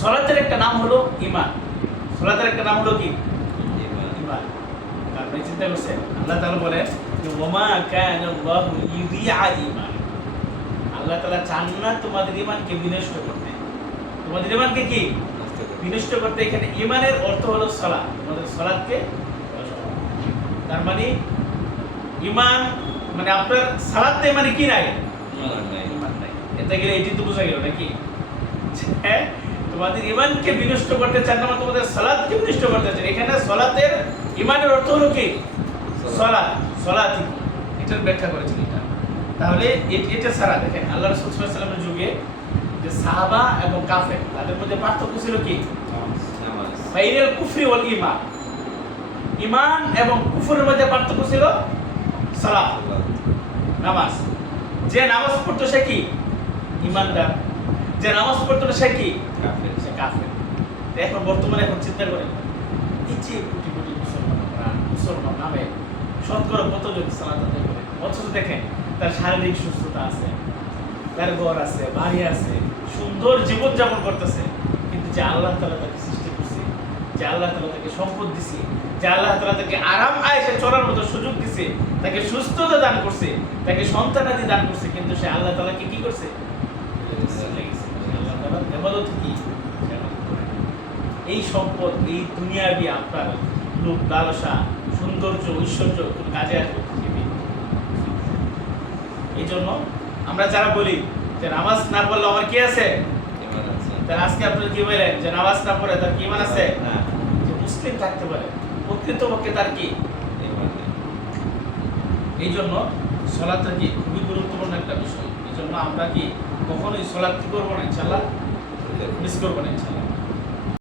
সালাতের একটা নাম হলো ঈমান। সালাতের একটা নাম হলো কি? ঈমান। আপনি চিন্তা করছেন, আল্লাহ তাআলা বলে যে ওমা কানাল্লাহু লিইউযিআ ঈমান। আল্লাহ তাআলা চান না তোমাদের ঈমানকে বিনষ্ট করতে। তোমাদের ঈমানকে কি বিনষ্ট করতে? এখানে ঈমানের অর্থ হলো সালাত। তোমাদের সালাতকে, তার মানে ঈমান মানে আপনার সালাতে মানে কি নাই? ঈমান নাই। এটা গেলে এটি তো বোঝা গেল নাকি? হ্যাঁ, তোমাদের ঈমানকে বিনষ্ট করতে চান না, তোমাদের সালাতকে বিনষ্ট করতে চান। এখানে সালাতের ঈমানের অর্থ হলো কি? সালাত। সালাতই এটার ব্যাখ্যা করেছেন এটা। তাহলে এটা ছাড়া দেখেন আল্লাহ রাসূল সাল্লাল্লাহু আলাইহি ওয়াসাল্লামের যুগে যে সাহাবা এবং কাফের তাদের মধ্যে পার্থক্য ছিল কি? বাইনাল কুফরি ওয়াল ঈমান। ঈমান এবং কুফরের মধ্যে পার্থক্য ছিল সালাত, নামাজ। যে নামাজ পড়তো সে কি? ঈমানদার। যে নামাজ পড়তো না সে কি? কাফের। সে কাফের। এখন বর্তমানে চিন্তা করেন, এই যে কোটি কোটি মুসলমান নামে শতকরা কতজন সালাত আদায় করে, অথচ দেখেন তার শারীরিক সুস্থতা আছে, তার ঘর আছে, বাড়ি আছে, সুন্দর জীবন যাপন করতেছে, কিন্তু যে আল্লাহ তাআলা তাকে সৃষ্টি করছে, যে আল্লাহ তাআলা তাকে সম্পদ দিছে, যে আল্লাহ তাআলা তাকে আরাম আয়েশে চলার মতো সুযোগ দিছে, তাকে সুস্থতা দান করছে, তাকে সন্তানাদি দান করছে, কিন্তু সে আল্লাহ তাআলাকে কি করছে? আল্লাহ তাআলার ইবাদত কি? এই সম্পদ, এই দুনিয়াবি আপনার লোভ লালসা, সৌন্দর্য, ঐশ্বর্য কোন কাজে আসবে? এই জন্য আমরা যারা বলি যে নামাজ না পড়লে আমার কি আছে? ঈমান আছে। তাহলে আজকে আপনারা কি বলেন যে নামাজ না পড়ে তার কি ঈমান আছে? না। যে মুসলিম থাকতে পারে, প্রকৃতপক্ষে তার কি ঈমান নেই। এই জন্য সালাতটা কি খুবই গুরুত্বপূর্ণ একটা বিষয়। এই জন্য আমরা কি কখনোই সালাত কি করবো না, ইনশাআল্লাহ মিস করবো না, ইনশাআল্লাহ।